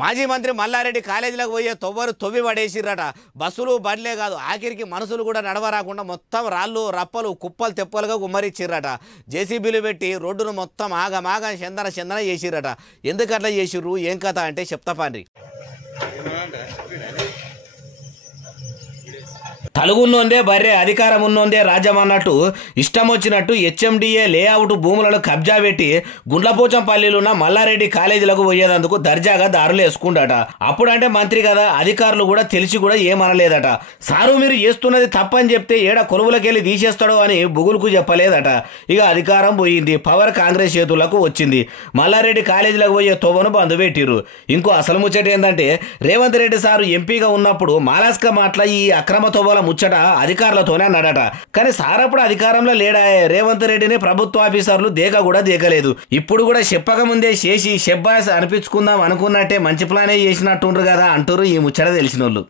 మాజీ మంత్రి మల్లారెడ్డి కాలేజీలకు పోయే తొవ్వి పడేసిర్రట. బస్సులు బండ్లే కాదు ఆఖరికి మనుషులు కూడా నడవరాకుండా మొత్తం రాళ్ళు రప్పలు కుప్పలు తెప్పలుగా గుమ్మరిచ్చిర్రట. జేసీబీలు పెట్టి రోడ్డును మొత్తం ఆగమాగా చందన చేసిర్రట. ఎందుకట్లా చేసిర్రు ఏం కథ అంటే చెప్తా పండ్రి. తలుగున్నోందే బర్రె అధికారం ఉన్నోందే రాజ్యం అన్నట్టు ఇష్టం వచ్చినట్టు హెచ్ఎండిఏ లేఅవుట్ భూములను కబ్జా పెట్టి గుండ్లపోచంపల్లిలున్న మల్లారెడ్డి కాలేజీలకు పోయేందుకు దర్జాగా దారులు వేసుకుంటాట. అప్పుడంటే మంత్రి కదా అధికారులు కూడా తెలిసి కూడా ఏమనలేదట. సారు మీరు చేస్తున్నది తప్పని చెప్తే ఏడ కొలువులకెళ్ళి తీసేస్తాడో అని బుగులుకు చెప్పలేదట. ఇక అధికారం పోయింది, పవర్ కాంగ్రెస్ చేతులకు వచ్చింది. మల్లారెడ్డి కాలేజీలకు పోయే తొవ్వను బంధు పెట్టిర్రు. ఇంకో అసలు ముచ్చట ఏంటంటే రేవంత్ రెడ్డి సారు ఎంపీగా ఉన్నప్పుడు మాలాస్క మాటల ఈ అక్రమ తొవ్వల ముచ్చట అధికారులతోనే అన్నాడట. కానీ సారప్పుడు అధికారంలో లేడా. రేవంత్ రెడ్డిని ప్రభుత్వ ఆఫీసర్లు దేక కూడా దేకలేదు. ఇప్పుడు కూడా చెప్పక ముందే చేసి షెబ్బాస్ అనిపించుకుందాం అనుకున్నట్టే మంచి ప్లానే చేసినట్టుండ్రు కదా అంటారు ఈ ముచ్చట తెలిసినోళ్ళు.